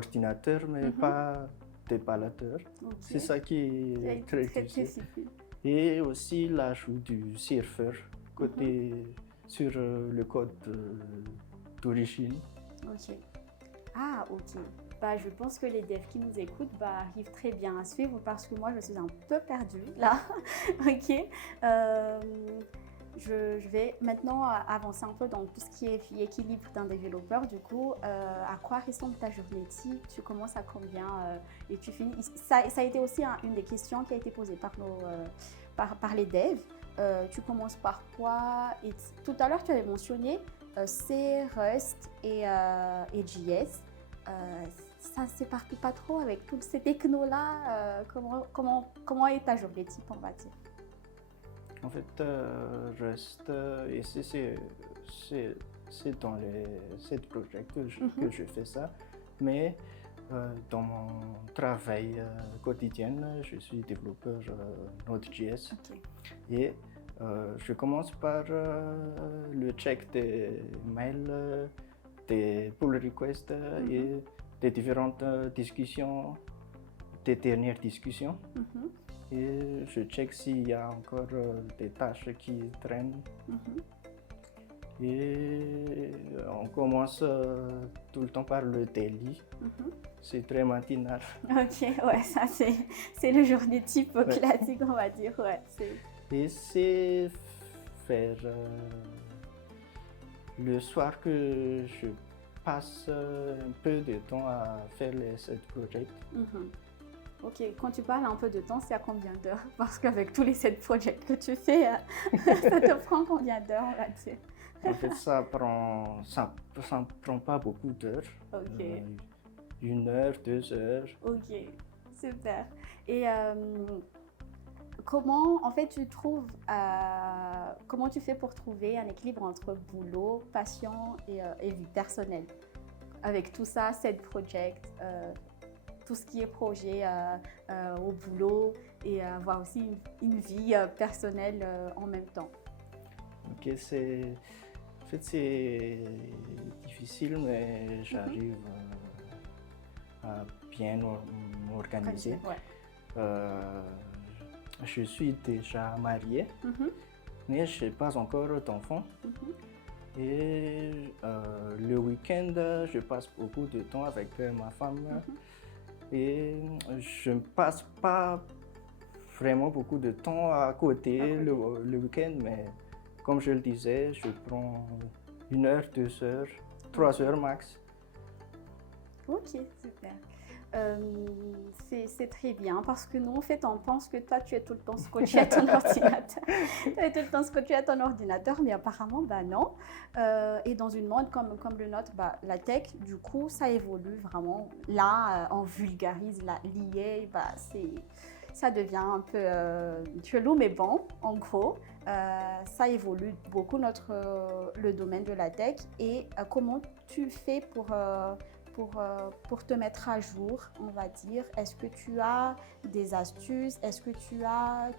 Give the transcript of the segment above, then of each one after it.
ordinateur, mais pas déballateur. Ok. C'est ça qui Qui a est été très très difficile. difficile. Et aussi l'ajout du serveur côté sur le code d'origine. Ok. Ah, ok. Bah, je pense que les devs qui nous écoutent arrivent très bien à suivre parce que moi, je suis un peu perdue là. Ok. Je vais maintenant avancer un peu dans tout ce qui est vie équilibre d'un développeur. Du coup, à quoi ressemble ta journée type? Tu commences à combien et tu finis? Ça a été aussi une des questions qui a été posée par les devs. Tu commences par quoi? Et tout à l'heure, tu avais mentionné C, Rust et JS. Ça ne s'éparpille pas trop avec toutes ces technos-là. Comment est ta journée type, on va dire? En fait, Rust, ici, c'est dans les 7 projets que je fais ça. Mais dans mon travail quotidien, je suis développeur Node.js. Ok. Et je commence par le check des mails, des pull requests et des différentes discussions, des dernières discussions. Et je check s'il y a encore des tâches qui traînent. Et on commence tout le temps par le daily. C'est très matinal. Ok, ouais, ça c'est le journée type classique, on va dire. Ouais, et c'est faire le soir que je passe un peu de temps à faire les 7 projets. Ok, quand tu parles un peu de temps, c'est à combien d'heures? Parce qu'avec tous les 7 projets que tu fais, ça te prend combien d'heures, on va dire? En fait, ça prend pas beaucoup d'heures. Ok. 1 heure, 2 heures. Ok, super. Et comment, en fait, comment tu fais pour trouver un équilibre entre boulot, passion et vie personnelle? Avec tout ça, 7 projets, tout ce qui est projet au boulot et avoir aussi une vie personnelle en même temps. Ok, en fait, c'est difficile, mais j'arrive à bien m'organiser. Ouais. Je suis déjà marié, mais je n'ai pas encore d'enfant. Et le week-end, je passe beaucoup de temps avec ma femme. Et je ne passe pas vraiment beaucoup de temps à côté le week-end, mais comme je le disais, je prends 1 heure, 2 heures, 3 heures max. Ok, super. C'est très bien parce que nous, en fait, on pense que toi, tu es tout le temps scotché à ton ordinateur. Tu es tout le temps scotché à ton ordinateur, mais apparemment, non. Et dans une monde comme le nôtre, la tech, du coup, ça évolue vraiment. Là, on vulgarise l'IA, ça devient un peu chelou, mais bon, en gros, ça évolue beaucoup le domaine de la tech. Et comment tu fais pour te mettre à jour, on va dire? Est-ce que tu as des astuces? Est-ce que tu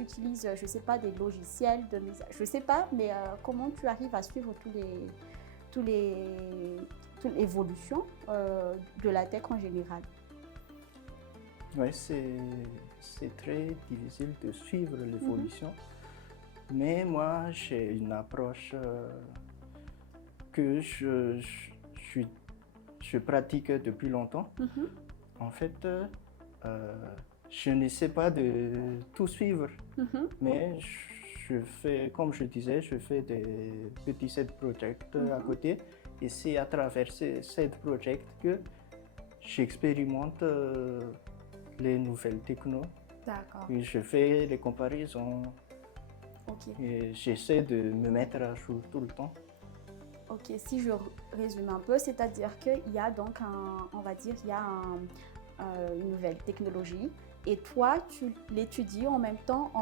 utilises, je ne sais pas, des logiciels de mise? Je ne sais pas, mais comment tu arrives à suivre toute l'évolution de la tech en général? Oui, c'est très difficile de suivre l'évolution, mais moi j'ai une approche que je pratique depuis longtemps. En fait, je n'essaie pas de tout suivre, mais je fais, comme je disais, je fais des petits side projects à côté, et c'est à travers ces side projects que j'expérimente les nouvelles techno. D'accord. Et je fais les comparaisons. Ok. Et j'essaie de me mettre à jour tout le temps. Ok, si je résume un peu, c'est-à-dire qu'il y a donc on va dire, il y a une nouvelle technologie et toi, tu l'étudies en même temps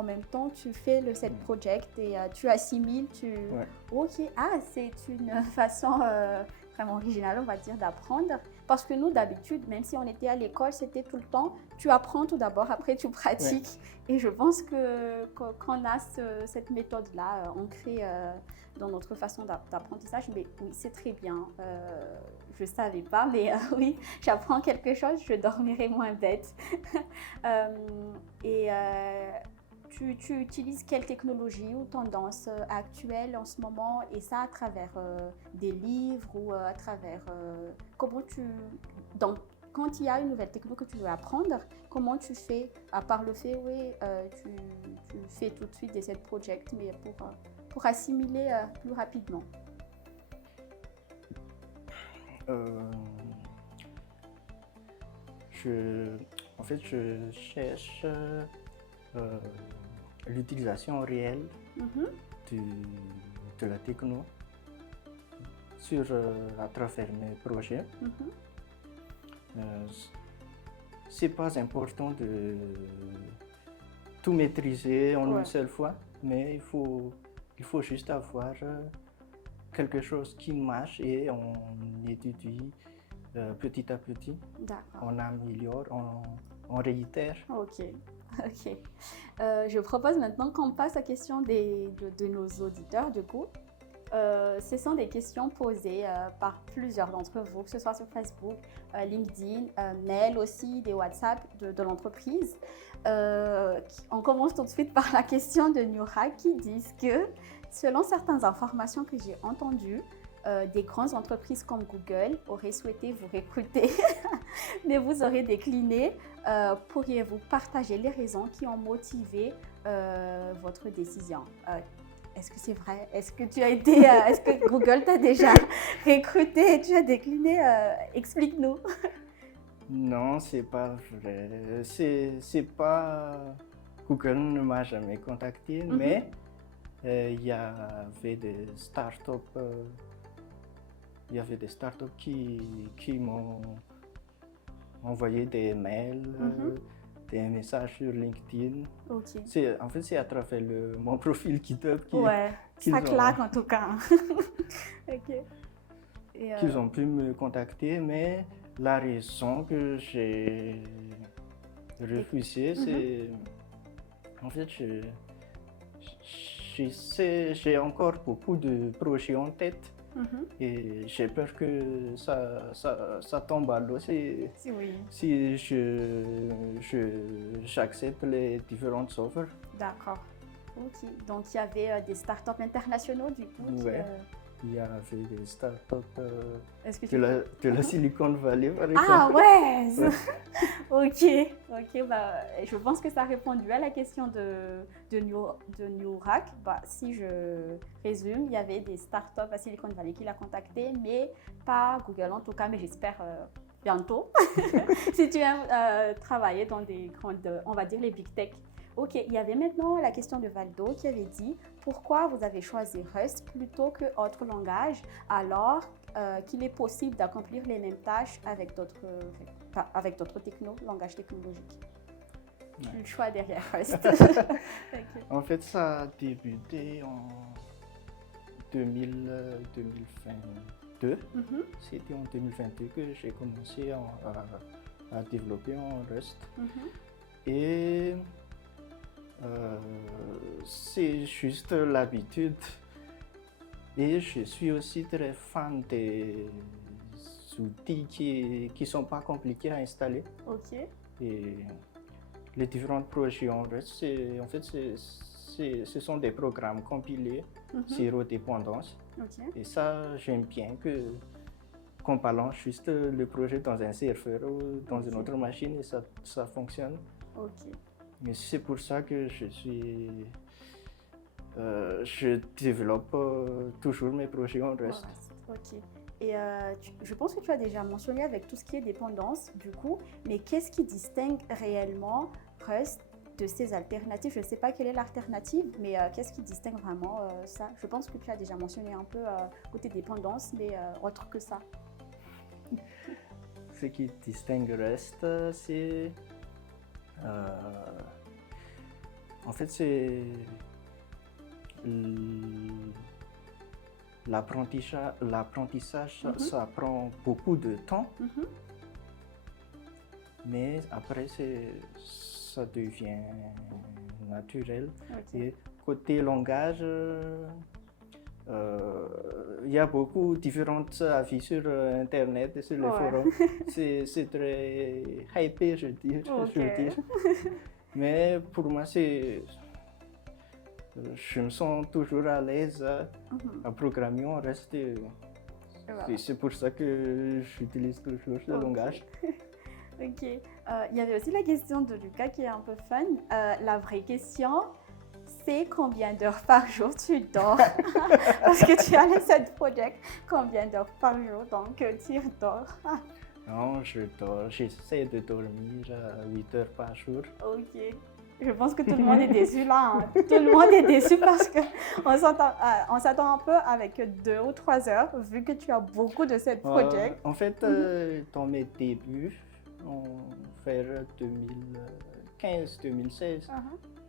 tu fais le set project et tu assimiles, Ouais. Ok, c'est une façon vraiment originale, on va dire, d'apprendre. Parce que nous, d'habitude, même si on était à l'école, c'était tout le temps, tu apprends tout d'abord, après tu pratiques. Ouais. Et je pense qu'on a cette méthode-là ancrée dans notre façon d'apprentissage. Mais oui, c'est très bien. je ne savais pas, mais oui, j'apprends quelque chose, je dormirai moins bête. Et tu utilises quelle technologie ou tendance actuelle en ce moment, et ça à travers des livres ou à travers comment quand il y a une nouvelle techno que tu veux apprendre, comment tu fais, à part le fait, oui, tu fais tout de suite des set projects, mais pour assimiler plus rapidement. En fait, je cherche l'utilisation réelle de la techno à travers mes projets. C'est pas important de tout maîtriser en une seule fois, mais il faut juste avoir quelque chose qui marche et on étudie petit à petit. On améliore, on réitère. Ok. Je propose maintenant qu'on passe à la question de nos auditeurs du coup. Ce sont des questions posées par plusieurs d'entre vous, que ce soit sur Facebook, LinkedIn, mail aussi, des WhatsApp de l'entreprise. On commence tout de suite par la question de Noura qui dit que, selon certaines informations que j'ai entendues, des grandes entreprises comme Google auraient souhaité vous recruter, mais vous aurez décliné. Pourriez-vous partager les raisons qui ont motivé votre décision? Est-ce que c'est vrai? Est-ce que tu as été, est-ce que Google t'a déjà recruté et tu as décliné? Explique-nous. Non, c'est pas vrai. C'est pas... Google ne m'a jamais contacté, mais il y avait des startups. Il y avait des startups qui m'ont envoyé des mails, des messages sur LinkedIn. En fait, c'est à travers mon profil GitHub ça claque en tout cas. Qu'ils ont pu me contacter, mais la raison que j'ai refusé, c'est... En fait, j'ai encore beaucoup de projets en tête. Et j'ai peur que ça tombe à l'eau si j'accepte les différentes offres. D'accord. Ok. Donc il y avait des startups internationaux du coup. Il y avait des startups de la Silicon Valley par exemple. Ah ouais. Ok. Bah, je pense que ça a répondu à la question de Nourak. Bah, si je résume, il y avait des startups à Silicon Valley qui l'a contacté, mais pas Google en tout cas, mais j'espère bientôt. Si tu aimes travailler dans des grandes, on va dire les big tech. Ok, il y avait maintenant la question de Valdo qui avait dit pourquoi vous avez choisi Rust plutôt que autre langage alors qu'il est possible d'accomplir les mêmes tâches avec d'autres langages technologiques. Le choix derrière Rust. En fait, ça a débuté en 2022. C'était en 2022 que j'ai commencé à développer en Rust. Et c'est juste l'habitude. Et je suis aussi très fan des outils qui ne sont pas compliqués à installer. Et les différents projets en Rust, en fait, ce sont des programmes compilés, zéro dépendance. Et ça, j'aime bien qu'on balance juste le projet dans un serveur ou dans une autre machine et ça fonctionne. Mais c'est pour ça que je développe toujours mes projets en Rust. Et je pense que tu as déjà mentionné avec tout ce qui est dépendance, du coup, mais qu'est-ce qui distingue réellement Rust de ses alternatives? Je ne sais pas quelle est l'alternative, mais qu'est-ce qui distingue vraiment ça? Je pense que tu as déjà mentionné un peu côté dépendance, mais autre que ça. Ce qui distingue Rust, c'est... en fait, c'est l'apprentissage, ça prend beaucoup de temps, mais après, ça devient naturel. Et côté langage, Il y a beaucoup de différents avis sur Internet et sur les forums. C'est très hypé, je veux dire. Mais pour moi, je me sens toujours à l'aise à programmer en reste. C'est pour ça que j'utilise toujours ce langage. Ok. Il y avait aussi la question de Lucas qui est un peu fun. La vraie question, c'est combien d'heures par jour tu dors? Parce que tu as les 7 projets. Combien d'heures par jour donc tu dors? Non, j'essaie de dormir 8 heures par jour. Ok. Je pense que tout le monde est déçu là. Hein. Tout le monde est déçu parce qu'on s'attend un peu avec 2 ou 3 heures vu que tu as beaucoup de ces projets. En fait, dans mes débuts, vers 2015-2016,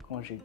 quand j'étais